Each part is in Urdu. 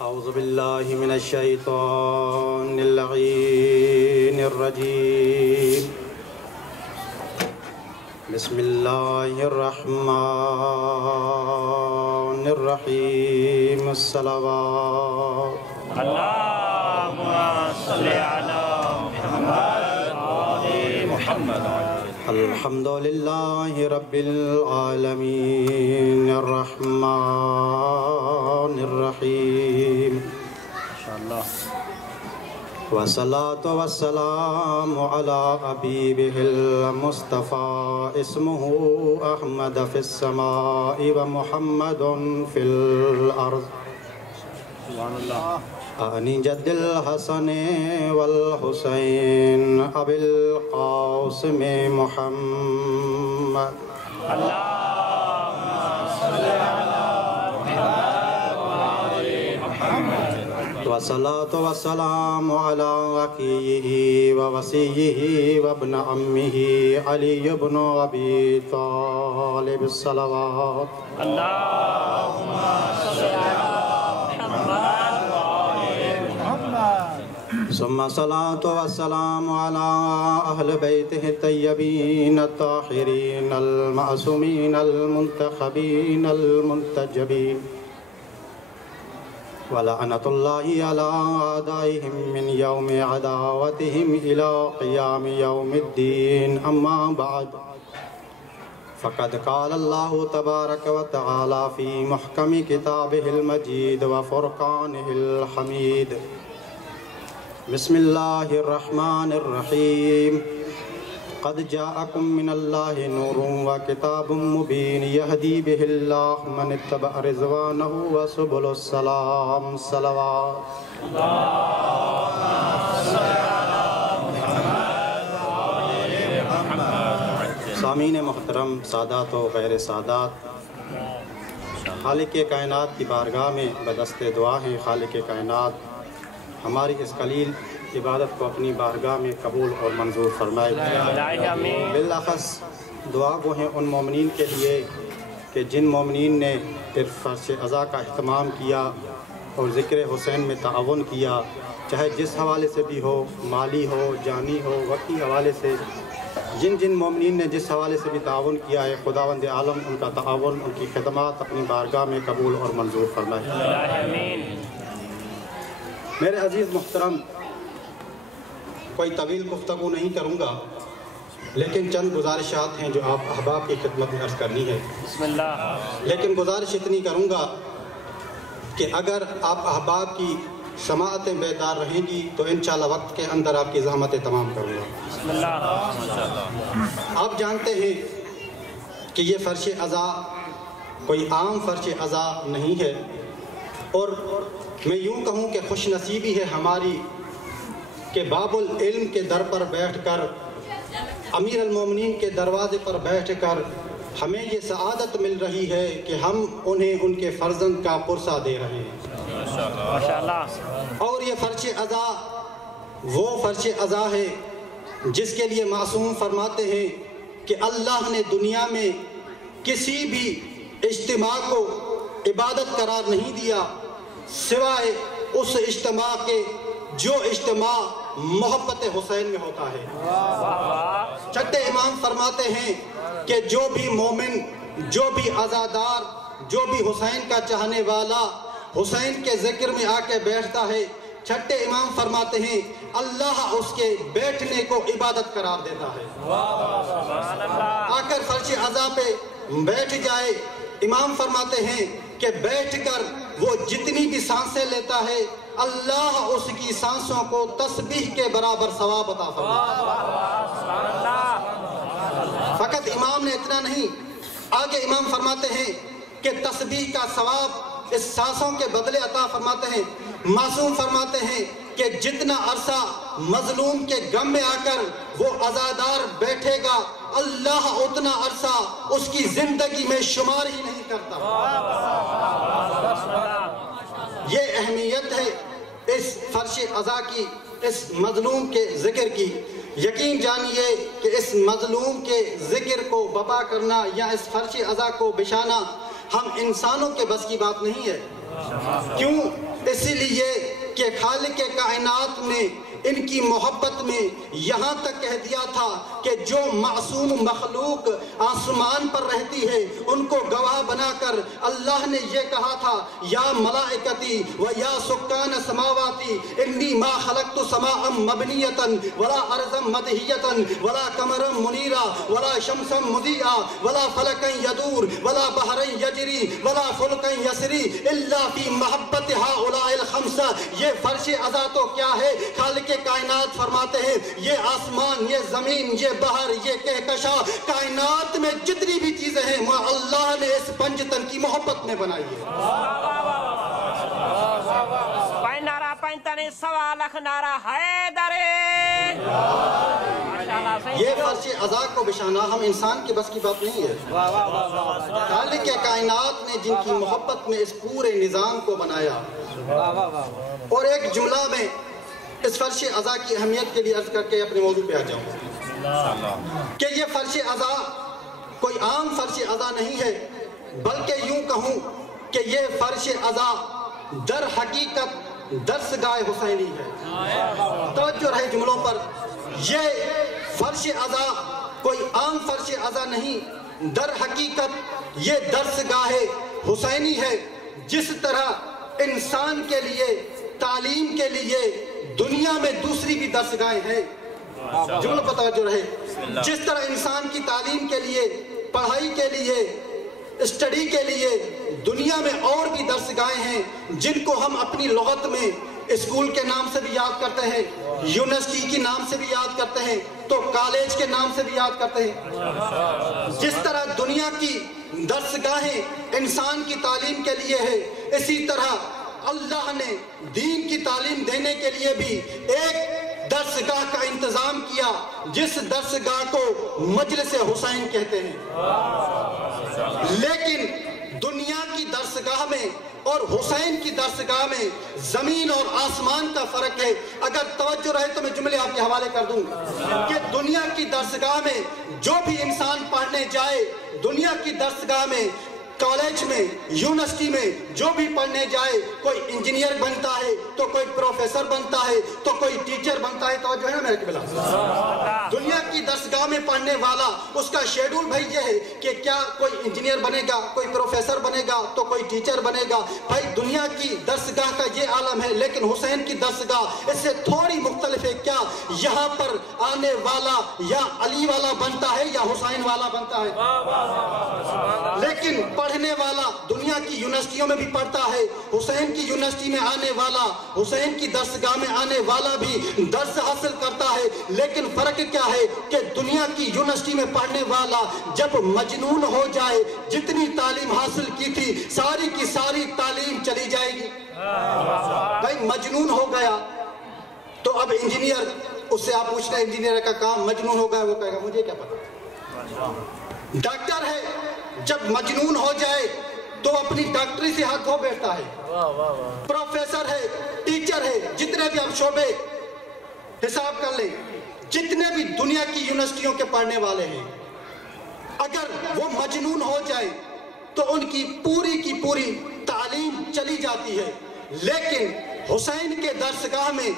اعوذ باللہ من الشیطان اللعین الرجیم بسم اللہ الرحمن الرحیم الصلوات اللہم صلی علی محمد وآل محمد الحمدللہ رب العالمین الرحمن الرحیم والصلاة والسلام على حبیبہ المصطفى اسمہ احمد فی السماء ومحمد فی الارض آنی جد الحسن والحسین ابی القاسم محمد اللہم صلی علی محمد وآل محمد والصلاة والسلام على عقیہ ووسیہ وابن عمہ علی بن ابی طالب الصلوات اللہم صلی علی محمد ثم صلاة والسلام على أهل بيته الطيبين الطاهرين المعصومين المنتخبين المنتجبين ولعنة الله على أعدائهم من يوم عداوتهم إلى قيام يوم الدين أما بعد فقد قال الله تبارك وتعالى في محكم كتابه المجيد وفرقانه الحميد بسم الله الرحمن الرحيم قد جاءكم من الله نور وكتاب مبين يهدي به الله من اتبع رضوانه وسبل السلام صلوات سامعین محترم، سادات و غیر سادات، خالق کائنات کی بارگاہ میں بدست دعا ہے خالق کائنات ہماری اس قلیل عبادت کو اپنی بارگاہ میں قبول اور منظور فرمائے۔ بالاخص دعا گو ہیں ان مومنین کے لیے کہ جن مومنین نے پھر فرش عزا کا اہتمام کیا اور ذکر حسین میں تعاون کیا، چاہے جس حوالے سے بھی ہو، مالی ہو، جانی ہو، وقتی حوالے سے، جن مومنین نے جس حوالے سے بھی تعاون کیا ہے، خداوند عالم ان کا تعاون، ان کی خدمات اپنی بارگاہ میں قبول اور منظور فرمائے۔ میرے عزیز محترم، کوئی طویل گفتگو نہیں کروں گا، لیکن چند گزارشات ہیں جو آپ احباب کی خدمت میں عرض کرنی ہے۔ بسم اللہ۔ لیکن گزارش اتنی کروں گا کہ اگر آپ احباب کی سماعتیں بیدار رہیں گی تو انشاءاللہ وقت کے اندر آپ کی زحمتیں تمام کروں گا۔ بسم اللہ۔ آپ جانتے ہیں کہ یہ فرش عزا کوئی عام فرش عزا نہیں ہے، اور میں یوں کہوں کہ خوش نصیبی ہے ہماری کہ باب العلم کے در پر بیٹھ کر، امیر المومنین کے دروازے پر بیٹھ کر ہمیں یہ سعادت مل رہی ہے کہ ہم انہیں ان کے فرزند کا پرسہ دے رہے ہیں۔ ماشاءاللہ۔ اور یہ فرش عزا وہ فرش عزا ہے جس کے لیے معصوم فرماتے ہیں کہ اللہ نے دنیا میں کسی بھی اجتماع کو عبادت قرار نہیں دیا سوائے اس اجتماع کے جو اجتماع محبت حسین میں ہوتا ہے۔ چھٹے امام فرماتے ہیں کہ جو بھی مومن، جو بھی عزادار، جو بھی حسین کا چاہنے والا حسین کے ذکر میں آ کے بیٹھتا ہے، چھٹے امام فرماتے ہیں اللہ اس کے بیٹھنے کو عبادت قرار دیتا ہے۔ آ کر فرش عزا پہ بیٹھ جائے، امام فرماتے ہیں کہ بیٹھ کر وہ جتنی بھی سانسیں لیتا ہے اللہ اس کی سانسوں کو تسبیح کے برابر ثواب عطا فرماتا ہے۔ فقط امام نے اتنا نہیں، آگے امام فرماتے ہیں کہ تسبیح کا ثواب اس سانسوں کے بدلے عطا فرماتے ہیں۔ معصوم فرماتے ہیں کہ جتنا عرصہ مظلوم کے غم میں آ کر وہ عزادار بیٹھے گا اللہ اتنا عرصہ اس کی زندگی میں شمار ہی نہیں کرتا۔ یہ اہمیت ہے اس فرش عزا کی، اس مظلوم کے ذکر کی۔ یقین جانیے کہ اس مظلوم کے ذکر کو بپا کرنا یا اس فرش عزا کو بچھانا ہم انسانوں کے بس کی بات نہیں ہے. کیوں؟ اسی لیے کہ خالق کائنات نے ان کی محبت میں یہاں تک کہہ دیا تھا کہ جو معصوم مخلوق آسمان پر رہتی ہے ان کو گواہ بنا کر اللہ نے یہ کہا تھا یا ملائکتی و یا سکان سماواتی انی ما خلقت سماء مبنیتا ولا ارضا مدہیتا ولا قمرا منیرا ولا شمسا مضیئا ولا فلکا یدور ولا بحرا یجری ولا فلکا یسری الا فی محبت ہؤلاء الخمسہ. یہ فرش عزا تو کیا ہے؟ خالق کائنات فرماتے ہیں یہ آسمان، یہ زمین، یہ بحر، یہ کہکشاں، کائنات میں جتنی بھی چیزیں ہیں وہ اللہ نے اس پنج تن کی محبت میں بنائی ہے. نعرہ پینتانی سوا لکھ نعرہ حیدر. یہ فرش عزا کو بشانا ہم انسان کے بس کی بات نہیں ہے. خالق کائنات نے جن کی محبت میں اس پورے نظام کو بنایا. اور ایک جملہ میں اس فرش عزا کی اہمیت کے لیے عرض کر کے اپنے موضوع پہ آ جاؤں کہ یہ فرش عزا کوئی عام فرش عزا نہیں ہے، بلکہ یوں کہوں کہ یہ فرش عزا در حقیقت درسگاہ حسینی ہے. توجہ رہے جملوں پر. یہ فرش عزا کوئی عام فرش عزا نہیں، در حقیقت یہ درسگاہ حسینی ہے. جس طرح انسان کے لیے تعلیم کے لیے دنیا میں دوسری بھی درسگاہیں ہیں. جملہ پر توجہ رہے. جس طرح انسان کی تعلیم کے لیے، پڑھائی کے لیے، اسٹڈی کے لیے دنیا میں اور بھی درسگاہیں ہیں جن کو ہم اپنی لغت میں اسکول کے نام سے بھی یاد کرتے ہیں، یونیورسٹی کے نام سے بھی یاد کرتے ہیں، تو کالج کے نام سے بھی یاد کرتے ہیں. جس طرح دنیا کی درسگاہیں انسان کی تعلیم کے لیے ہے، اسی طرح اللہ نے دین کی تعلیم دینے کے لیے بھی ایک درسگاہ کا انتظام کیا جس درسگاہ کو مجلس حسین کہتے ہیں. لیکن دنیا کی درسگاہ میں اور حسین کی درسگاہ میں زمین اور آسمان کا فرق ہے. اگر توجہ رہے تو میں جملے آپ کے حوالے کر دوں کہ دنیا کی درسگاہ میں جو بھی انسان پڑھنے جائے، دنیا کی درسگاہ میں، کالج میں، یونیورسٹی میں جو بھی پڑھنے جائے، کوئی انجینئر بنتا ہے تو کوئی پروفیسر بنتا ہے تو کوئی ٹیچر بنتا ہے. توجہ ہے نا میرے قبلہ. دنیا کی درسگاہ میں پڑھنے والا اس کا شیڈول بھائی یہ ہے کہ کیا کوئی انجینئر بنے گا، کوئی پروفیسر بنے گا تو کوئی ٹیچر بنے گا. بھائی دنیا کی درسگاہ کا یہ عالم ہے، لیکن حسین کی درسگاہ اس سے تھوڑی مختلف ہے. کیا یہاں پر آنے والا یا علی والا بنتا ہے یا حسین والا بنتا ہے؟ لیکن پڑھنے والا دنیا کی یونیورسٹیوں میں بھی پڑھتا ہے. حسین کی یونیورسٹی میں آنے والا، حسین کی درسگاہ میں آنے والا بھی درس حاصل کرتا ہے. لیکن فرق کیا ہے کہ دنیا کی یونیورسٹی میں پڑھنے والا جب مجنون ہو جائے، جتنی تعلیم حاصل کی تھی ساری کی ساری تعلیم چلی جائے گی. بھائی مجنون ہو گیا تو اب انجینئر، اس سے آپ پوچھ رہے ہیں انجینئر کا کام، مجنون ہو گیا وہ کہے گا مجھے کیا پتا. ڈاکٹر ہے، جب مجنون ہو جائے تو اپنی ڈاکٹری سے ہاتھ دھو بیٹھتا ہے. پروفیسر ہے، ٹیچر ہے، جتنے بھی آپ شعبے حساب کر لیں، جتنے بھی دنیا کی یونیورسٹیوں کے پڑھنے والے ہیں، اگر وہ مجنون ہو جائے تو ان کی پوری تعلیم چلی جاتی ہے. لیکن حسین کے درسگاہ میں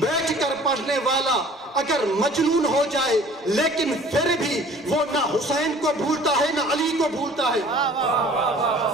بیٹھ کر پڑھنے والا اگر مجنون ہو جائے لیکن پھر بھی وہ نہ حسین کو بھولتا ہے نہ علی کو بھولتا ہے.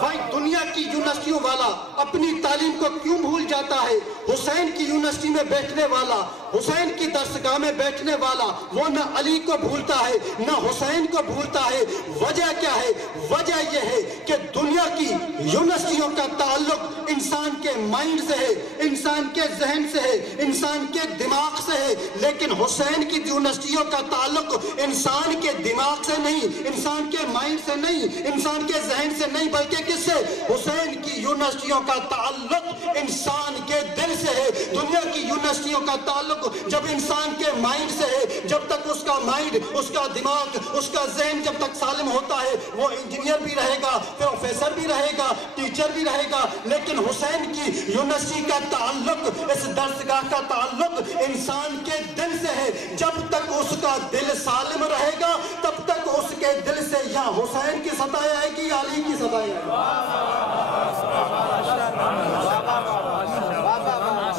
بھائی دنیا کی یونیورسٹیوں والا اپنی تعلیم کو کیوں بھول جاتا ہے؟ حسین کی یونیورسٹی میں بیٹھنے والا، حسین کی درسگاہ میں بیٹھنے والا وہ نہ علی کو بھولتا ہے نہ حسین کو بھولتا ہے. وجہ کیا ہے؟ وجہ یہ ہے کہ دنیا کی یونیورسٹیوں کا تعلق انسان کے مائنڈ سے ہے، انسان کے ذہن سے ہے، انسان کے دماغ سے ہے. لیکن حسین کی یونیورسٹیوں کا تعلق انسان کے دماغ سے نہیں، انسان کے مائنڈ سے نہیں، انسان کے ذہن سے نہیں، بلکہ کس سے؟ حسین کی یونیورسٹیوں کا تعلق انسان کے دل سے ہے. دنیا کی یونیورسٹیوں کا تعلق جب انسان کے مائنڈ سے ہے، جب تک اس کا مائنڈ، اس کا دماغ، اس کا ذہن جب تک سالم ہوتا ہے وہ انجینئر بھی رہے گا، پروفیسر بھی رہے گا، ٹیچر بھی رہے گا. لیکن حسین کی یونیورسٹی کا تعلق، اس درسگاہ کا تعلق انسان کے دل سے ہے. جب تک اس کا دل سالم رہے گا تب تک محبت اس کے دل سے یا حسین کی ستایا ہے کہ یا علی کی ستایا ہے؟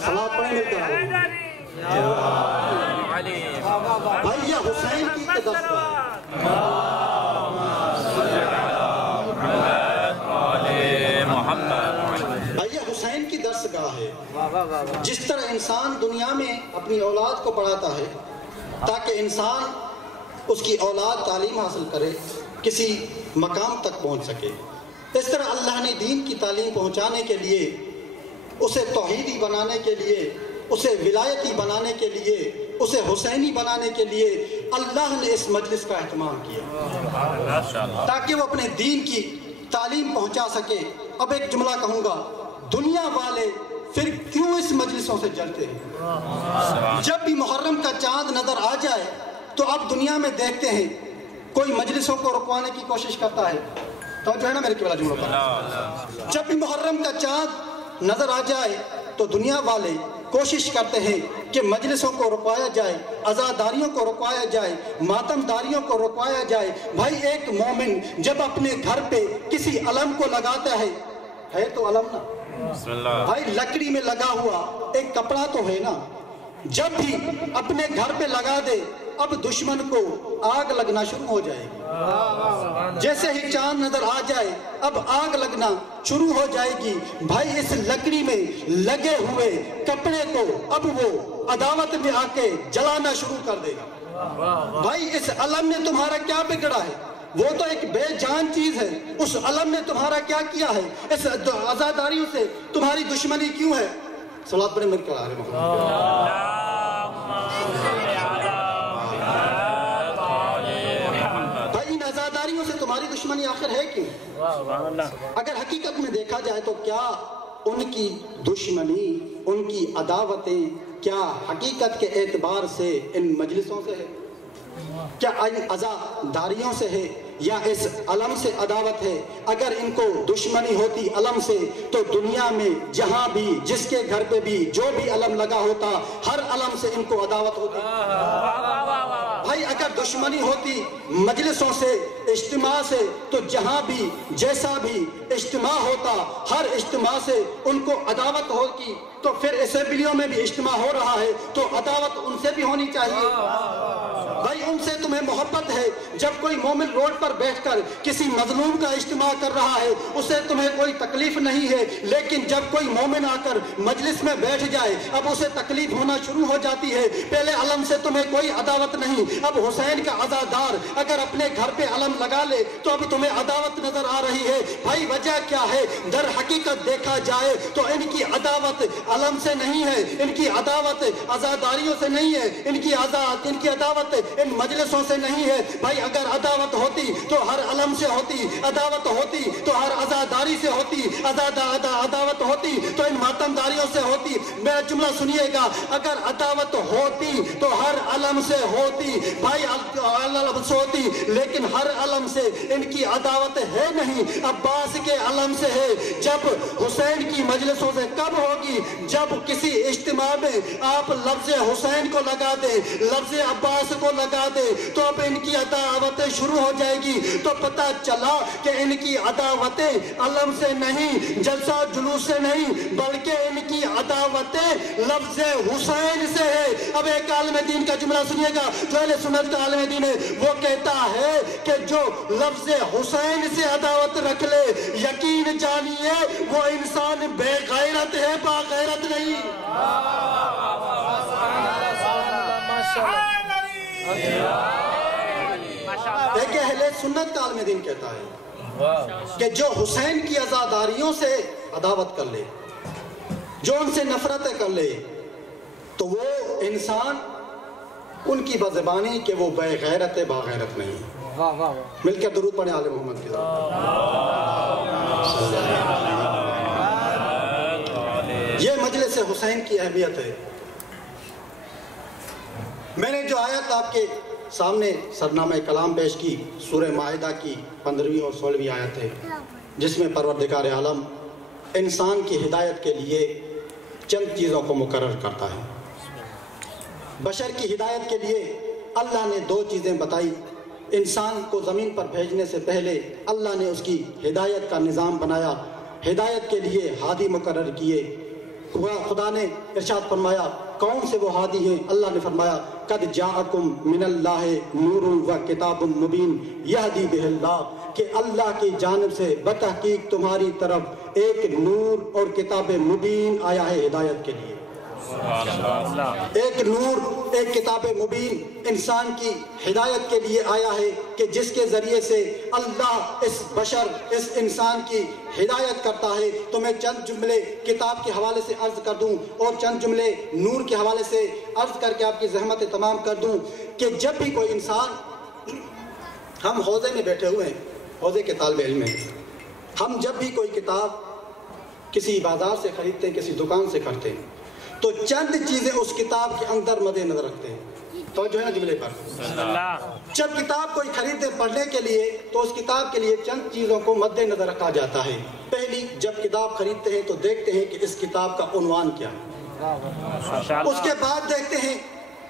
صلوات پڑھیں مل کر بھائی یہ حسین کی درس ہے۔ حسین کی درس گاہ ہے۔ جس طرح انسان دنیا میں اپنی اولاد کو پڑھاتا ہے تاکہ انسان اس کی اولاد تعلیم حاصل کرے، کسی مقام تک پہنچ سکے، اس طرح اللہ نے دین کی تعلیم پہنچانے کے لیے، اسے توحیدی بنانے کے لیے، اسے ولایتی بنانے کے لیے، اسے حسینی بنانے کے لیے اللہ نے اس مجلس کا اہتمام کیا تاکہ وہ اپنے دین کی تعلیم پہنچا سکے۔ اب ایک جملہ کہوں گا، دنیا والے پھر کیوں اس مجلسوں سے جلتے ہیں؟ جب بھی محرم کا چاند نظر آ جائے تو اب دنیا میں دیکھتے ہیں کوئی مجلسوں کو رکوانے کی کوشش کرتا ہے، تو جو ہے نا میرے کیولا جملہ پر، جب بھی محرم کا چاند نظر آ جائے تو دنیا والے کوشش کرتے ہیں کہ مجلسوں کو رکوایا جائے، عزاداریوں کو رکوایا جائے، ماتمداریوں کو رکوایا جائے۔ بھائی ایک مومن جب اپنے گھر پہ کسی علم کو لگاتا ہے تو علم نا بھائی لکڑی میں لگا ہوا ایک کپڑا تو ہے نا، جب بھی اپنے گھر پہ لگا دے اب دشمن کو آگ لگنا شروع ہو جائے گی، جیسے ہی چاند نظر آ جائے اب آگ لگنا شروع ہو جائے گی۔ بھائی اس لکڑی میں لگے ہوئے کپڑے کو اب وہ عداوت میں آ کے جلانا شروع کر دے گا۔ بھائی اس علم نے تمہارا کیا بگڑا ہے؟ وہ تو ایک بے جان چیز ہے، اس علم نے تمہارا کیا کیا ہے؟ اس عزاداریوں سے تمہاری دشمنی کیوں ہے؟ صلوات پڑھیں میرے کلام محمد۔ سے تمہاری دشمنی آخر ہے کیوں؟ اگر حقیقت میں دیکھا جائے تو کیا ان کی دشمنی، ان کی عداوتیں کیا حقیقت کے اعتبار سے ان مجلسوں سے ہے؟ کیا ان عزاداریوں سے ہے یا اس علم سے عداوت ہے؟ اگر ان کو دشمنی ہوتی علم سے تو دنیا میں جہاں بھی جس کے گھر پہ بھی جو بھی علم لگا ہوتا ہر علم سے ان کو عداوت ہوتی۔ بھائی اگر دشمنی ہوتی مجلسوں سے، اجتماع سے، تو جہاں بھی جیسا بھی اجتماع ہوتا ہر اجتماع سے ان کو عداوت ہوتی، تو پھر اسمبلیوں میں بھی اجتماع ہو رہا ہے تو عداوت ان سے بھی ہونی چاہیے۔ بھائی ان سے تمہیں محبت ہے، جب کوئی مومن روڈ پر بیٹھ کر کسی مظلوم کا اجتماع کر رہا ہے اسے تمہیں کوئی تکلیف نہیں ہے، لیکن جب کوئی مومن آ کر مجلس میں بیٹھ جائے اب اسے تکلیف ہونا شروع ہو جاتی ہے۔ پہلے علم سے تمہیں کوئی عداوت نہیں، اب حسین کا عزادار اگر اپنے گھر پہ علم لگا لے تو اب تمہیں عداوت نظر آ رہی ہے۔ بھائی وجہ کیا ہے؟ در حقیقت دیکھا جائے تو ان کی عداوت علم سے نہیں ہے، ان کی عداوت عزاداریوں سے نہیں ہے، ان کی عداوت ان مجلسوں سے نہیں ہے۔ بھائی اگر عداوت ہوتی تو ہر علم سے ہوتی، عداوت ہوتی تو ہر عزاداری سے ہوتی، عداوت ہوتی تو ان ماتمداریوں سے ہوتی۔ میرا جملہ سنیے گا، اگر عداوت ہوتی تو ہر علم سے ہوتی، بھائی علم سے ہوتی، لیکن ہر علم سے ان کی عداوت ہے نہیں، عباس کے علم سے ہے۔ جب حسین کی مجلسوں سے کب ہوگی؟ جب کسی اجتماع میں آپ لفظ حسین کو لگا دے، لفظ عباس کو لگا دے تو اب ان کی عداوتیں شروع ہو جائے گی۔ تو پتہ چلا کہ ان کی عداوتیں علم سے نہیں، جلسہ جلوس سے نہیں، بلکہ ان کی عداوتیں لفظ حسین سے ہے۔ اب ایک عالم دین کا جملہ سنیے گا جو اہل سنت کا عالم دین ہے، وہ کہتا ہے کہ جو لفظ حسین سے عداوت رکھ لے یقین جانیے وہ انسان بے غیرت ہے، با غیرت نہیں۔ ایک اہل سنت کا عالم دین کہتا ہے کہ جو حسین کی عزاداریوں سے عداوت کر لے، جو ان سے نفرت کر لے، تو وہ انسان ان کی بزبانی کہ وہ بے غیرت ہے، با غیرت نہیں۔ مل کر درود پڑھیں آل محمد کی ذات۔ یہ مجلس حسین کی اہمیت ہے۔ میں نے جو آیت آپ کے سامنے سرنامہ کلام پیش کی سورہ مائدہ کی 15ویں اور 16ویں آیت ہے، جس میں پروردگار عالم انسان کی ہدایت کے لیے چند چیزوں کو مقرر کرتا ہے۔ بشر کی ہدایت کے لیے اللہ نے دو چیزیں بتائی، انسان کو زمین پر بھیجنے سے پہلے اللہ نے اس کی ہدایت کا نظام بنایا، ہدایت کے لیے ہادی مقرر کیے۔ خدا نے ارشاد فرمایا کون سے وہ ہادی ہیں؟ اللہ نے فرمایا قد جاءکم من اللہ نور و کتاب مبین یہدی بہ اللہ، کہ اللہ کی جانب سے بتحقیق تمہاری طرف ایک نور اور کتاب مبین آیا ہے ہدایت کے لیے۔ ایک نور، ایک کتاب مبین انسان کی ہدایت کے لیے آیا ہے کہ جس کے ذریعے سے اللہ اس بشر، اس انسان کی ہدایت کرتا ہے۔ تو میں چند جملے کتاب کے حوالے سے عرض کر دوں اور چند جملے نور کے حوالے سے عرض کر کے آپ کی زحمت تمام کر دوں کہ جب بھی کوئی انسان، ہم حوضے میں بیٹھے ہوئے ہیں، حوضے کے طالب علم ہیں، ہم جب بھی کوئی کتاب کسی بازار سے خریدتے ہیں، کسی دکان سے خریدتے ہیں، تو چند چیزیں اس کتاب کے اندر مد نظر رکھتے ہیں۔ تو جو ہے نا جملے پر جب کتاب کوئی خریدتے پڑھنے کے لیے تو اس کتاب کے لیے چند چیزوں کو مد نظر رکھا جاتا ہے۔ پہلی، جب کتاب خریدتے ہیں تو دیکھتے ہیں کہ اس کتاب کا عنوان کیا ہے۔ اس کے بعد دیکھتے ہیں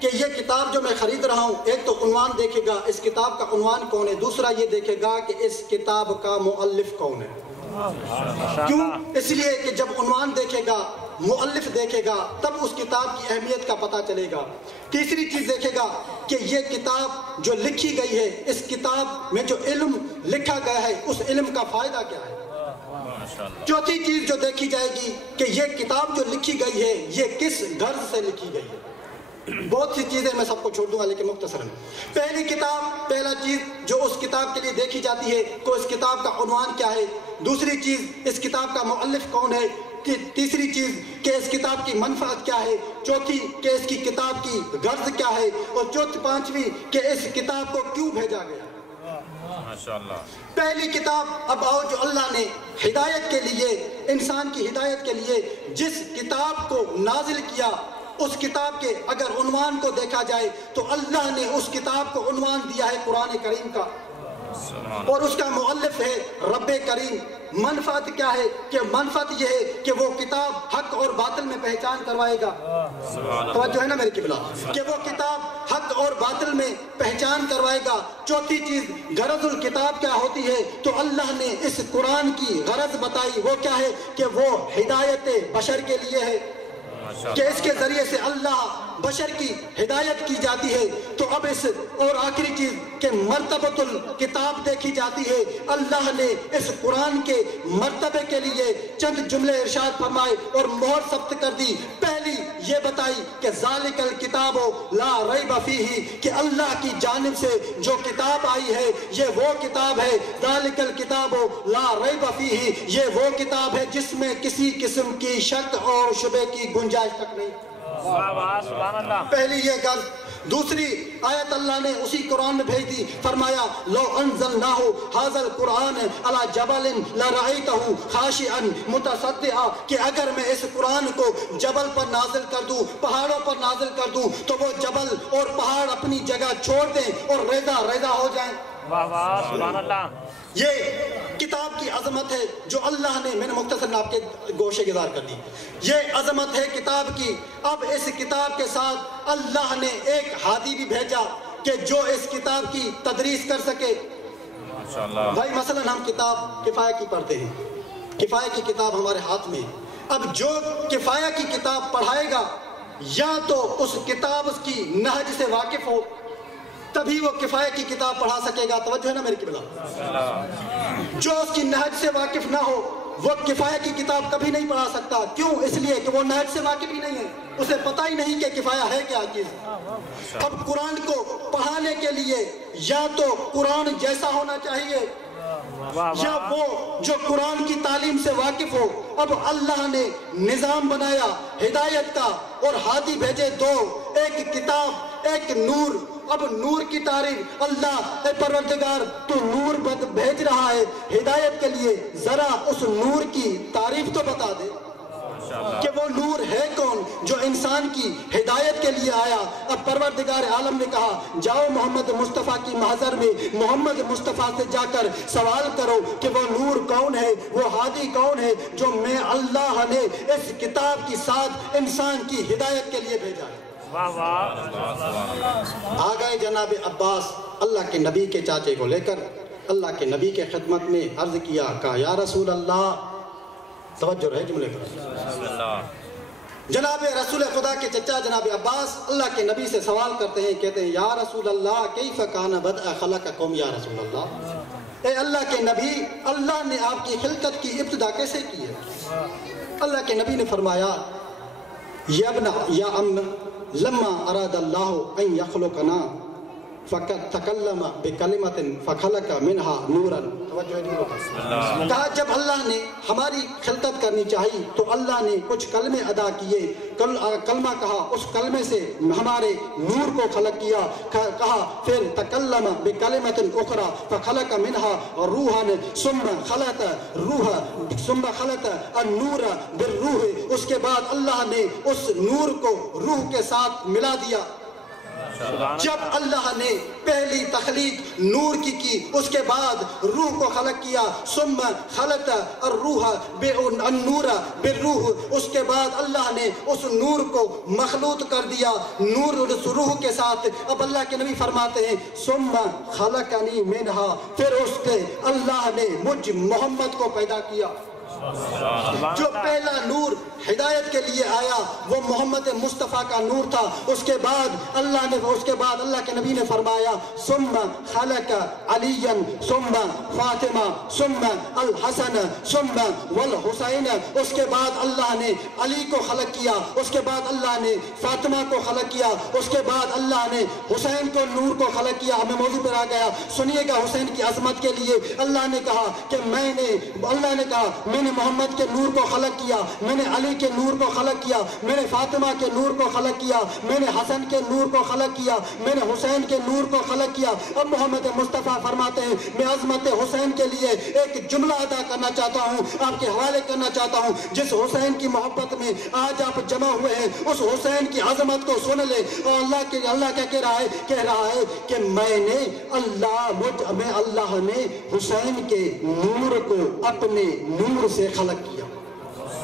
کہ یہ کتاب جو میں خرید رہا ہوں، ایک تو عنوان دیکھے گا اس کتاب کا عنوان کون ہے، دوسرا یہ دیکھے گا کہ اس کتاب کا مؤلف کون ہے۔ کیوں؟ اس لیے کہ جب عنوان دیکھے گا، مؤلف دیکھے گا، تب اس کتاب کی اہمیت کا پتہ چلے گا۔ تیسری چیز دیکھے گا کہ یہ کتاب جو لکھی گئی ہے، اس کتاب میں جو علم لکھا گیا ہے اس علم کا فائدہ کیا ہے۔ چوتھی چیز جو دیکھی جائے گی کہ یہ کتاب جو لکھی گئی ہے یہ کس غرض سے لکھی گئی ہے۔ بہت سی چیزیں میں سب کو چھوڑ دوں گا لیکن مختصراً پہلا چیز جو اس کتاب کے لیے دیکھی جاتی ہے کہ اس کتاب کا عنوان کیا ہے، دوسری چیز اس کتاب کا مؤلف کون ہے، تیسری چیز کہ اس کتاب کی منفعت کیا ہے، چوتھی کہ اس کی کتاب کی غرض کیا ہے، اور پانچویں کہ اس کتاب کو کیوں بھیجا گیا۔ پہلی کتاب، اب آؤ، جو اللہ نے ہدایت کے لیے، انسان کی ہدایت کے لیے جس کتاب کو نازل کیا، اس کتاب کے اگر عنوان کو دیکھا جائے تو اللہ نے اس کتاب کو عنوان دیا ہے قرآن کریم کا، اور اس کا مؤلف ہے رب کریم۔ منفعت کیا ہے کہ منفعت یہ ہے کہ وہ کتاب حق اور باطل میں پہچان کروائے گا۔ توجہ ہے نا میرے قبلہ، کہ وہ کتاب حق اور باطل میں پہچان کروائے گا۔ چوتھی چیز غرض الکتاب کیا ہوتی ہے، تو اللہ نے اس قرآن کی غرض بتائی، وہ کیا ہے کہ وہ ہدایت بشر کے لیے ہے، کہ اس کے ذریعے سے اللہ بشر کی ہدایت کی جاتی ہے۔ تو اب اور آخری چیز کہ مرتبۃ الکتاب دیکھی جاتی ہے۔ اللہ نے اس قرآن کے مرتبے کے لیے چند جملے ارشاد فرمائے اور مہر ثبت کر دی۔ پہلی یہ بتائی کہ ذالک الکتاب لا ریب فیہ، کہ اللہ کی جانب سے جو کتاب آئی ہے یہ وہ کتاب ہے، ذالک الکتاب لا ریب فیہ، یہ وہ کتاب ہے جس میں کسی قسم کی شک اور شبہ کی گنجائش تک نہیں۔ پہلی یہ غرض۔ دوسری آیت اللہ نے اسی قرآن میں بھیج دی، فرمایا لو انزلناہ ھذا القرآن علی جبل لرأیتہ خاشعا متصدعا، کہ اگر میں اس قرآن کو جبل پر نازل کر دوں، پہاڑوں پر نازل کر دوں، تو وہ جبل اور پہاڑ اپنی جگہ چھوڑ دیں اور ریزہ ریزہ ہو جائیں۔ سبحان اللہ۔ یہ کتاب کی عظمت ہے جو اللہ نے، میں نے مختصر آپ کے گوشے گزار کر دی، یہ عظمت ہے کتاب کی۔ اب اس کتاب کے ساتھ اللہ نے ایک ہادی بھی بھیجا کہ جو اس کتاب کی تدریس کر سکے۔ بھائی مثلا ہم کتاب کفایہ کی پڑھتے ہیں، کفایہ کی کتاب ہمارے ہاتھ میں، اب جو کفایہ کی کتاب پڑھائے گا یا تو اس کتاب اس کی نہج سے واقف ہو تبھی وہ کفایہ کی کتاب پڑھا سکے گا۔ توجہ ہے نا میری قبلہ، جو اس کی نہج سے واقف نہ ہو وہ کفایہ کی کتاب کبھی نہیں پڑھا سکتا۔ کیوں؟ اس لیے کہ وہ نہج سے واقف ہی نہیں ہے، اسے پتہ ہی نہیں کہ کفایہ ہے کیا چیز۔ اب قرآن کو پڑھانے کے لیے یا تو قرآن جیسا ہونا چاہیے یا وہ جو قرآن کی تعلیم سے واقف ہو۔ اب اللہ نے نظام بنایا ہدایت کا اور ہادی بھیجے دو، ایک کتاب ایک نور۔ اب نور کی تعریف، اللہ اے پروردگار تو نور بھیج رہا ہے ہدایت کے لیے، ذرا اس نور کی تعریف تو بتا دے کہ وہ نور ہے کون جو انسان کی ہدایت کے لیے آیا۔ اب پروردگار عالم نے کہا جاؤ محمد مصطفیٰ کی محضر میں محمد مصطفیٰ سے جا کر سوال کرو کہ وہ نور کون ہے، وہ ہادی کون ہے جو میں اللہ نے اس کتاب کی ساتھ انسان کی ہدایت کے لیے بھیجا ہے۔ آ گئے جناب عباس اللہ کے نبی کے چاچے کو لے کر اللہ کے نبی کے خدمت میں عرض کیا، کہا یا رسول اللہ، توجہ رہے جملے پر، جناب رسول خدا کے چچا جناب عباس اللہ کے نبی سے سوال کرتے ہیں، کہتے ہیں یا رسول اللہ کیف کان بدء خلقکم یا رسول اللہ، اے اللہ کے نبی اللہ نے آپ کی خلقت کی ابتدا کیسے کی ہے؟ اللہ کے نبی نے فرمایا یا ابن یا ام لما اراد اللہ ان یخلقنا فقط تکلم بکلمت فخلق منہا نورا، کہا جب اللہ نے ہماری خلقت کرنی چاہی تو اللہ نے کچھ کلمے ادا کیے، کلمہ کہا، اس کلمے سے ہمارے نور کو خلق کیا، کہا پھر تکلم بکلمت اخرى فخلق منہا روحا ثم خلط روح ثم خلط النور بالروح، اس کے بعد اللہ نے اس نور کو روح کے ساتھ ملا دیا۔ جب اللہ نے پہلی تخلیق نور کی اس کے بعد روح کو خلق کیا، ثم خلط الروح النور بالروح، اس کے بعد اللہ نے اس نور کو مخلوط کر دیا نور اس روح کے ساتھ۔ اب اللہ کے نبی فرماتے ہیں ثم خلقنی منہا، پھر اس کے اللہ نے مجھ محمد کو پیدا کیا۔ جو پہلا نور ہدایت کے لیے آیا وہ محمد مصطفیٰ کا نور تھا۔ اس کے بعد اللہ کے نبی نے فرمایا ثم خلق علیًا ثم فاطمہ ثم الحسن ثم والحسین، اس کے بعد اللہ نے علی کو خلق کیا، اس کے بعد اللہ نے فاطمہ کو خلق کیا، اس کے بعد اللہ نے حسین کو نور کو خلق کیا۔ ہمیں موضوع پر آ گیا، سنیے گا حسین کی عظمت کے لیے اللہ نے کہا کہ میں نے محمد کے نور کو خلق کیا، میں نے علی کے نور کو خلق کیا، میں نے فاطمہ کے نور کو خلق کیا، میں نے حسن کے نور کو خلق کیا، میں نے حسین کے نور کو خلق کیا۔ اب محمد مصطفیٰ فرماتے ہیں میں عظمت حسین کے لیے ایک جملہ ادا کرنا چاہتا ہوں، آپ کے حوالے کرنا چاہتا ہوں۔ جس حسین کی محبت میں آج آپ جمع ہوئے ہیں اس حسین کی عظمت کو سن لے، اور اللہ کیا کہہ رہا ہے کہ اللہ نے حسین کے نور کو اپنے نور سے خلق کیا۔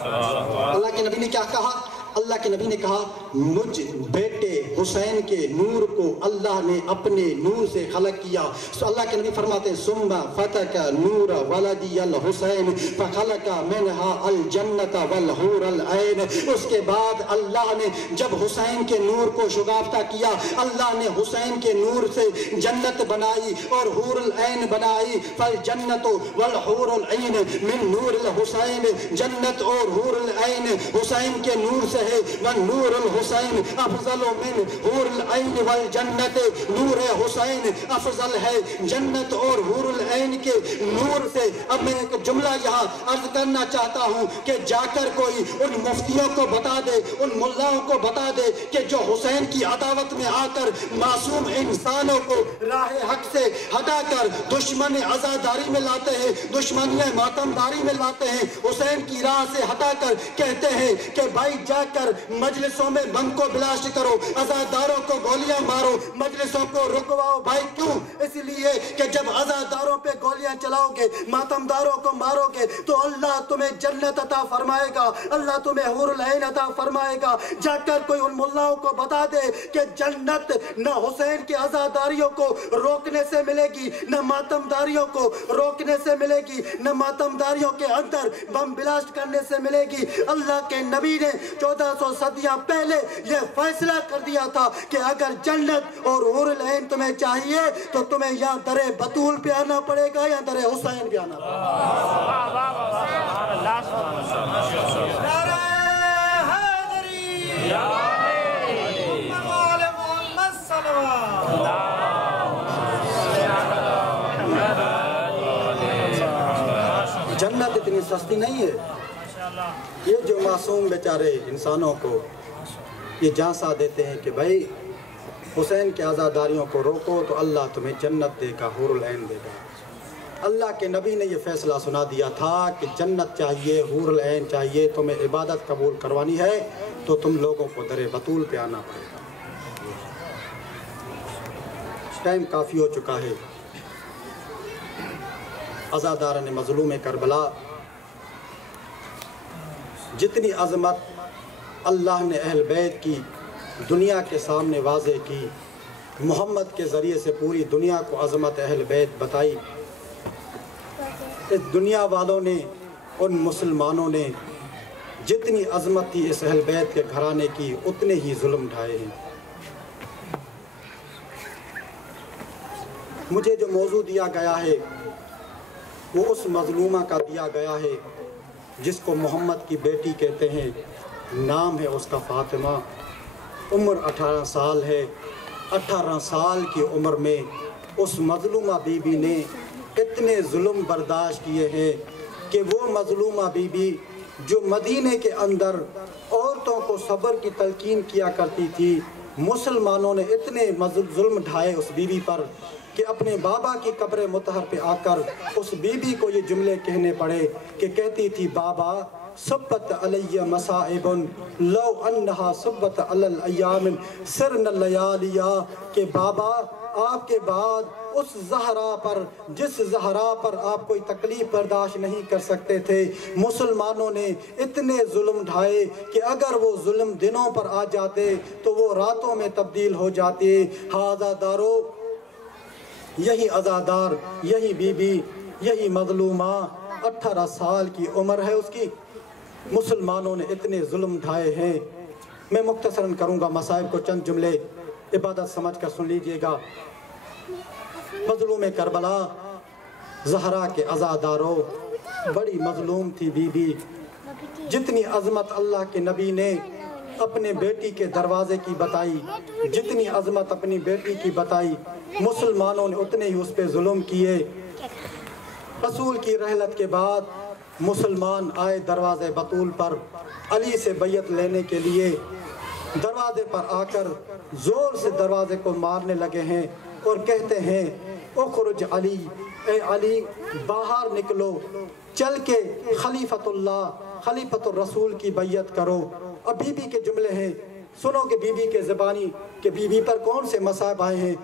اللہ کے نبی نے کیا کہا؟ اللہ کے نبی نے کہا مجھ بیٹے حسین کے نور کو اللہ نے اپنے نور سے خلق کیا۔ اللہ کے نبی فرماتے ہیں ثم فتح نور ولدی الحسین فخلق منہا الجنت والحور العین، اس کے بعد اللہ نے جب حسین کے نور کو شگافتہ کیا اللہ نے حسین کے نور سے جنت بنائی اور حور العین بنائی۔ فالجنت والحور العین من نور الحسین، جنت اور حور العین حسین کے نور سے ہے۔ ونور الحسین افضل من حور العین والجنت، نور حسین افضل ہے جنت اور حور العین کے نور سے۔ اب میں ایک جملہ یہاں عرض کرنا چاہتا ہوں کہ جا کر کوئی ان مفتیوں کو بتا دے، ان ملاؤں کو بتا دے کہ جو حسین کی عداوت میں آ کر معصوم انسانوں کو راہ حق سے ہٹا کر دشمن عزاداری میں لاتے ہیں، دشمنی ماتمداری میں لاتے ہیں، حسین کی راہ سے ہٹا کر کہتے ہیں کہ بھائی جا کر مجلسوں میں بم کو بلاسٹ کرو، عزاداروں کو گولیاں مارو، مجلسوں کو رکواؤ۔ بھائی کیوں؟ اس لیے کہ جب عزاداروں پہ گولیاں چلاؤ گے، ماتمداروں کو مارو گے تو اللہ تمہیں جنت عطا فرمائے گا، اللہ تمہیں حور العین عطا فرمائے گا۔ جا کر کوئی ان ملاؤں کو بتا دے کہ جنت نہ حسین کے عزاداریوں کو روکنے سے ملے گی، نہ ماتمداریوں کو روکنے سے ملے گی، نہ ماتمداریوں کے اندر بم بلاسٹ کرنے سے ملے گی۔ اللہ کے نبی نے 1400 صدیاں پہلے یہ فیصلہ کر دیا تھا کہ اگر جنت اور حور العین تمہیں چاہیے تو تمہیں یا در بطول پہ آنا پڑے گا یا در حسین پہ آنا پڑے گا۔ جنت اتنی سستی نہیں ہے۔ یہ جو معصوم بیچارے انسانوں کو یہ جھانسا دیتے ہیں کہ بھائی حسین کے عزاداریوں کو روکو تو اللہ تمہیں جنت دے گا، حور العین دے گا۔ اللہ کے نبی نے یہ فیصلہ سنا دیا تھا کہ جنت چاہیے، حور العین چاہیے، تمہیں عبادت قبول کروانی ہے تو تم لوگوں کو در بطول پہ آنا پڑے گا۔ ٹائم کافی ہو چکا ہے۔ عزاداران مظلوم کربلا، جتنی عظمت اللہ نے اہل بیت کی دنیا کے سامنے واضح کی، محمد کے ذریعے سے پوری دنیا کو عظمت اہل بیت بتائی۔ اس دنیا والوں نے، ان مسلمانوں نے جتنی عظمت تھی اس اہل بیت کے گھرانے کی، اتنے ہی ظلم ڈھائے ہیں۔ مجھے جو موضوع دیا گیا ہے وہ اس مظلومہ کا دیا گیا ہے جس کو محمد کی بیٹی کہتے ہیں، نام ہے اس کا فاطمہ، عمر 18 سال ہے۔ 18 سال کی عمر میں اس مظلومہ بی بی نے اتنے ظلم برداشت کیے ہیں کہ وہ مظلومہ بی بی جو مدینے کے اندر عورتوں کو صبر کی تلقین کیا کرتی تھی، مسلمانوں نے اتنے ظلم ڈھائے اس بی بی پر کہ اپنے بابا کی قبر مطہر پہ آ کر اس بی بی کو یہ جملے کہنے پڑے کہ کہتی تھی، بابا صبت علی مصائب لو انہا صبت علی الایام سرن اللیالیا، کہ بابا آپ کے بعد اس زہرا پر، جس زہرا پر آپ کوئی تکلیف برداشت نہیں کر سکتے تھے، مسلمانوں نے اتنے ظلم ڈھائے کہ اگر وہ ظلم دنوں پر آ جاتے تو وہ راتوں میں تبدیل ہو جاتے۔ ہذا دارو، یہی عزادار، یہی بی بی، یہی مظلومہ، 18 سال کی عمر ہے اس کی، مسلمانوں نے اتنے ظلم ڈھائے ہیں۔ میں مختصراً کروں گا مصائب کو، چند جملے عبادت سمجھ کر سن لیجئے گا۔ مظلوم کربلا، زہرا کے عزاداروں، بڑی مظلوم تھی بی بی۔ جتنی عظمت اللہ کے نبی نے اپنے بیٹی کے دروازے کی بتائی، جتنی عظمت اپنی بیٹی کی بتائی، مسلمانوں نے اتنے ہی اس پہ ظلم کیے۔ رسول کی رحلت کے بعد مسلمان آئے دروازے بطول پر علی سے بیعت لینے کے لیے، دروازے پر آ کر زور سے دروازے کو مارنے لگے ہیں اور کہتے ہیں، اخرج علی، اے علی باہر نکلو، چل کے خلیفۃ اللہ، خلیفۃ الرسول کی بیعت کرو۔ اب بی بی کے جملے ہیں، سنو کہ بی بی کے زبانی کہ بی بی پر کون سے مصائب آئے ہیں۔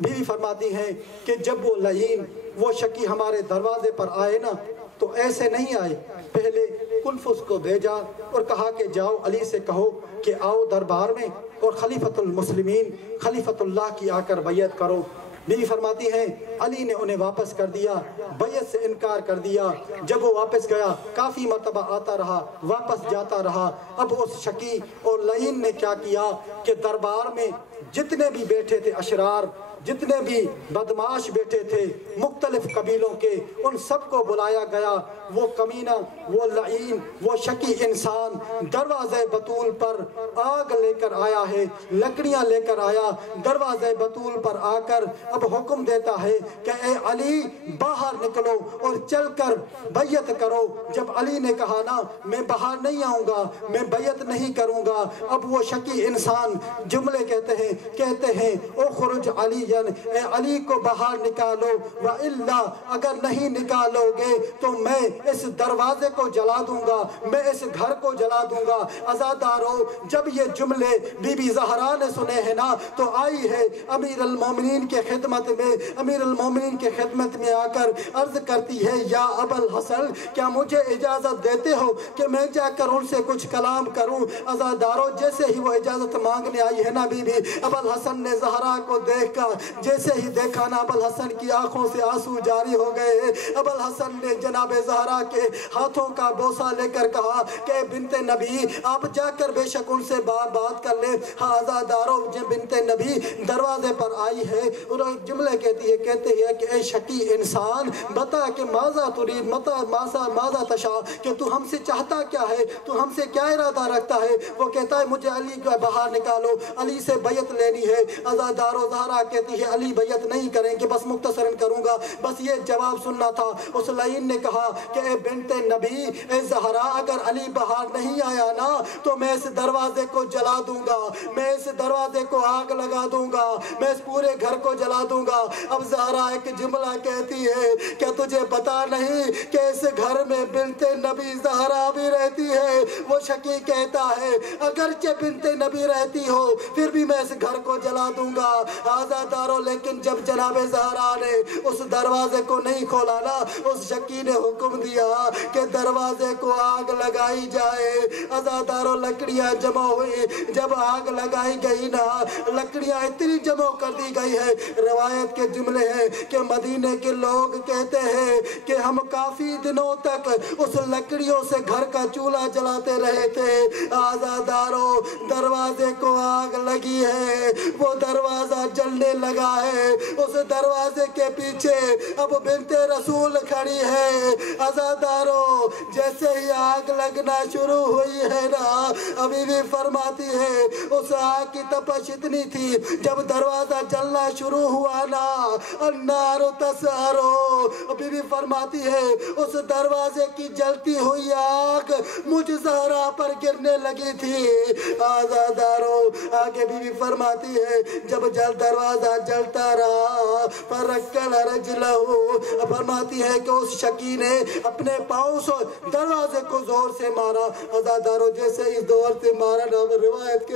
بی بی فرماتی ہیں کہ جب وہ لعین، وہ شکی ہمارے دروازے پر آئے نا تو ایسے نہیں آئے، پہلے کلفس کو بھیجا اور کہا کہ جاؤ علی سے کہو کہ آؤ دربار میں اور خلیفۃ المسلمین، خلیفۃ اللہ کی آ کر بیعت کرو۔ بی بی فرماتی ہیں علی نے انہیں واپس کر دیا، بیعت سے انکار کر دیا۔ جب وہ واپس گیا، کافی مرتبہ آتا رہا، واپس جاتا رہا۔ اب اس شکی اور لعین نے کیا کیا کہ دربار میں جتنے بھی بیٹھے تھے اشرار، جتنے بھی بدماش بیٹھے تھے مختلف قبیلوں کے، ان سب کو بلایا گیا۔ وہ کمینہ، وہ لعین، وہ شکی انسان دروازے بطول پر آگ لے کر آیا ہے، لکڑیاں لے کر آیا، دروازے بطول پر آ کر اب حکم دیتا ہے کہ اے علی باہر نکلو اور چل کر بیعت کرو۔ جب علی نے کہا نا میں باہر نہیں آؤں گا، میں بیعت نہیں کروں گا، اب وہ شکی انسان جملے کہتے ہیں اخرج علی، اے علی کو باہر نکالو، وَإِلَّا اگر نہیں نکالو گے تو میں اس دروازے کو جلا دوں گا، میں اس گھر کو جلا دوں گا۔ عزادارو، جب یہ جملے بی بی زہرا نے سنے ہیں نا تو آئی ہے امیر المومنین کے خدمت میں، امیر المومنین کے خدمت میں آ کر عرض کرتی ہے، یا ابا الحسن کیا مجھے اجازت دیتے ہو کہ میں جا کر ان سے کچھ کلام کروں؟ عزادارو، جیسے ہی وہ اجازت مانگنے آئی ہے نا بی بی، ابا الحسن نے زہرا کو دیکھ کر جیسے ہی دیکھا نا ابا الحسن کی آنکھوں سے آنسو جاری ہو گئے۔ ابا الحسن نے جناب زہرا کے ہاتھوں کا بوسہ لے کر کہا کہ بنت نبی آپ جا کر بے شک ان سے بات کر لیں۔ عزادارو، بنت نبی دروازے پر آئی ہے اور ایک جملے کہتے ہیں کہ اے شکی انسان بتا کہ ماذا ترید، ماذا تشاء، کہ تو ہم سے چاہتا کیا ہے، تو ہم سے کیا ارادہ رکھتا ہے؟ وہ کہتا ہے مجھے علی کو باہر نکالو، علی سے بیعت لینی ہے۔ عزادارو، زہرا کہتی ہے علی بیعت نہیں کریں گے، بس مختصراً کروں گا، بس یہ جواب سننا تھا۔ اس لعین نے کہا کہ اے بنت نبی، اے زہرا اگر علی باہر نہیں آیا نا تو میں اس دروازے کو جلا دوں گا، میں اس دروازے کو آگ لگا دوں گا، میں اس پورے گھر کو جلا دوں گا۔ اب زہرا ایک جملہ کہتی ہے، کیا تجھے پتا نہیں کہ اس گھر میں بنت نبی زہرا بھی رہتی ہے؟ وہ شکی کہتا ہے اگرچہ بنت نبی رہتی ہو پھر بھی میں اس گھر کو جلا دوں گا۔ آزاد عزاداروں لیکن جب جناب زہرا نے اس دروازے کو نہیں کھولا نا، اس شکی نے حکم دیا کہ دروازے کو آگ لگائی جائے۔ عزاداروں لکڑیاں جمع ہوئی، جب آگ لگائی گئی نا، لکڑیاں اتنی جمع کر دی گئی ہے، روایت کے جملے ہیں کہ مدینے کے لوگ کہتے ہیں کہ ہم کافی دنوں تک اس لکڑیوں سے گھر کا چولہا جلاتے رہے تھے۔ عزاداروں دروازے کو آگ لگی ہے، وہ دروازہ جلنے لگا ہے، اس دروازے کے پیچھے اب بنت رسول کھڑی ہے۔ عزاداروں جیسے ہی آگ لگنا شروع ہوئی ہے نا، ابھی بھی فرماتی ہے اس آگ کی تپش اتنی تھی، جب دروازہ جلنا شروع ہوا نا، النار تسارو، ابھی بھی فرماتی ہے اس دروازے کی جلتی ہوئی آگ مجھ زہرا پر گرنے لگی تھی۔ عزاداروں آگے بھی فرماتی ہے جب دروازہ جلتا رہا، فرکل رجلہو، فرماتی ہے کہ اس شکی نے اپنے پاؤں سے دروازے کو زور سے مارا۔ عزاداروں جیسے ہی زور سے مارا نا، روایت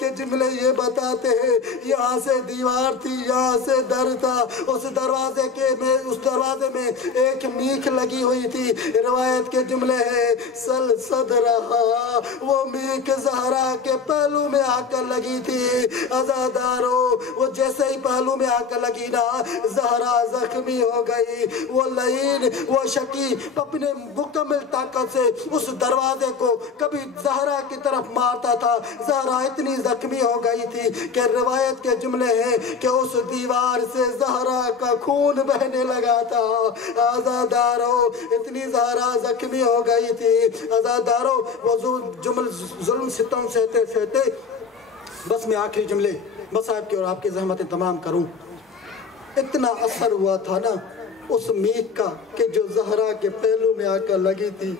کے جملے یہ بتاتے ہیں یہاں سے دیوار تھی، یہاں سے در تھا، اس دروازے میں ایک میخ لگی ہوئی تھی۔ روایت کے جملے ہیں سل صدرہا، وہ میخ زہرا کے پہلو میں آ کر لگی تھی۔ عزاداروں وہ جیسے ہی پہلو میں آ کر لگی نا، زہرا زخمی ہو گئی۔ وہ لعین، وہ شکی اپنے مکمل طاقت سے اس دروازے کو کبھی زہرا کی طرف مارتا تھا۔ زہرا اتنی زخمی ہو گئی تھی کہ روایت کے جملے ہیں کہ اس دیوار سے زہرا کا خون بہنے لگا تھا۔ عزاداروں اتنی زہرا زخمی ہو گئی تھی۔ عزاداروں وہ ظلم ستم سہتے بس میں آخری جملے مصاحب کی اور آپ کی زحمتیں تمام کروں۔ اتنا اثر ہوا تھا نا اس میخ کا کہ جو زہرا کے پہلو میں آ کر لگی تھی،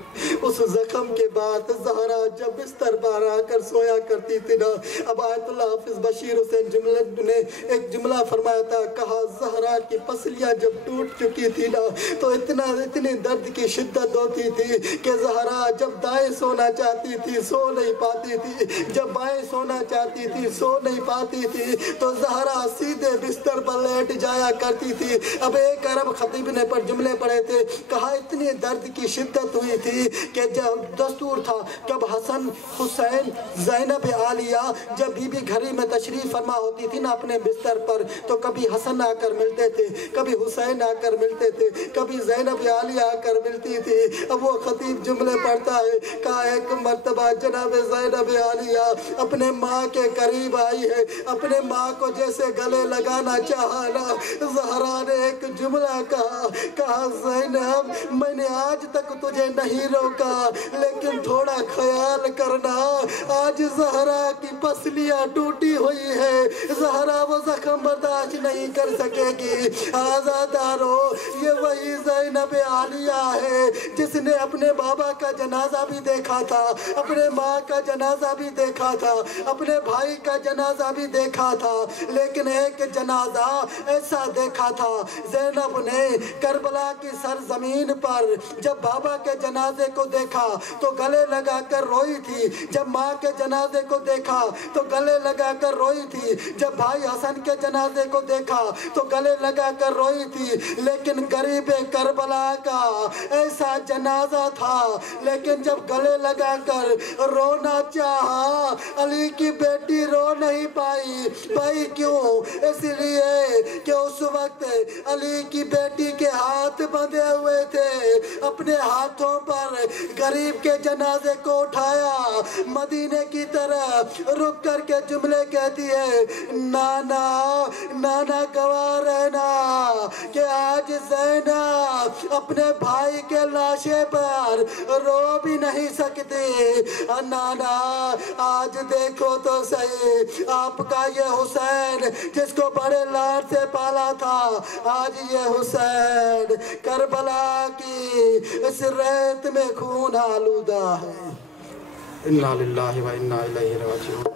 اس زخم کے بعد زہرا جب بستر پر آ کر سویا کرتی تھی نا، اب آیت اللہ حافظ بشیر حسین نے ایک جملہ فرمایا تھا، کہا زہرا کی پسلیاں جب ٹوٹ چکی تھی نا تو اتنی درد کی شدت ہوتی تھی کہ زہرا جب دائیں سونا چاہتی تھی سو نہیں پاتی تھی، جب بائیں سونا چاہتی تھی سو نہیں پاتی تھی، تو زہرا سیدھے بستر پر لیٹ جایا کرتی تھی۔ ب ایک عرب خطیب نے پر جملے پڑھے تھے، کہا اتنی درد کی شدت ہوئی تھی کہ جب دستور تھا کب حسن حسین زینب عالیہ جب بی بی گھری میں تشریف فرما ہوتی تھی نا اپنے بستر پر، تو کبھی حسن آ کر ملتے تھے، کبھی حسین آ کر ملتے تھے، کبھی زینب عالیہ آ کر ملتی تھی۔ اب وہ خطیب جملے پڑھتا ہے، کہا ایک مرتبہ جناب زینب عالیہ اپنے ماں کے قریب آئی ہے، اپنے ماں کو جیسے گلے لگانا چاہا نا، زہرا نے ایک جملہ کہا زینب میں نے آج تک تجھے نہیں روکا، لیکن تھوڑا خیال کرنا، آج زہرا کی پسلیاں ٹوٹی ہوئی ہے، زہرا وہ زخم برداشت نہیں کر سکے گی۔ عزاداروں یہ وہی زینب عالیہ ہے جس نے اپنے بابا کا جنازہ بھی دیکھا تھا، اپنے ماں کا جنازہ بھی دیکھا تھا، اپنے بھائی کا جنازہ بھی دیکھا تھا، لیکن ایک جنازہ ایسا دیکھا تھا، زینب نے کربلا کی سرزمین پر جب بابا کے جنازے کو دیکھا تو گلے لگا کر روئی تھی، جب ماں کے جنازے کو دیکھا تو گلے لگا کر روئی تھی، جب بھائی حسن کے جنازے کو دیکھا تو گلے لگا کر روئی تھی، لیکن غریب کربلا کا ایسا جنازہ تھا، لیکن جب گلے لگا کر رونا چاہا علی کی بیٹی رو نہیں پائی۔ بھائی کیوں؟ اس لیے کہ اس وقت علی کی بیٹی کے ہاتھ بندھے ہوئے تھے، اپنے ہاتھوں پر غریب کے جنازے کو اٹھایا، مدینے کی طرف رک کر کے جملے کہتی ہے، نانا نانا گواہ رہنا کہ آج زینب اپنے بھائی کے لاشے پر رو بھی نہیں سکتی۔ نانا آج دیکھو تو صحیح، آپ کا یہ حسین جس کو بڑے لاڈ سے پالا تھا، آج یہ حسین کربلا کی اس ریت میں خون آلودہ ہے۔ اِنَّا لِلَّهِ وَإِنَّا إِلَيْهِ رَاجِعُونَ۔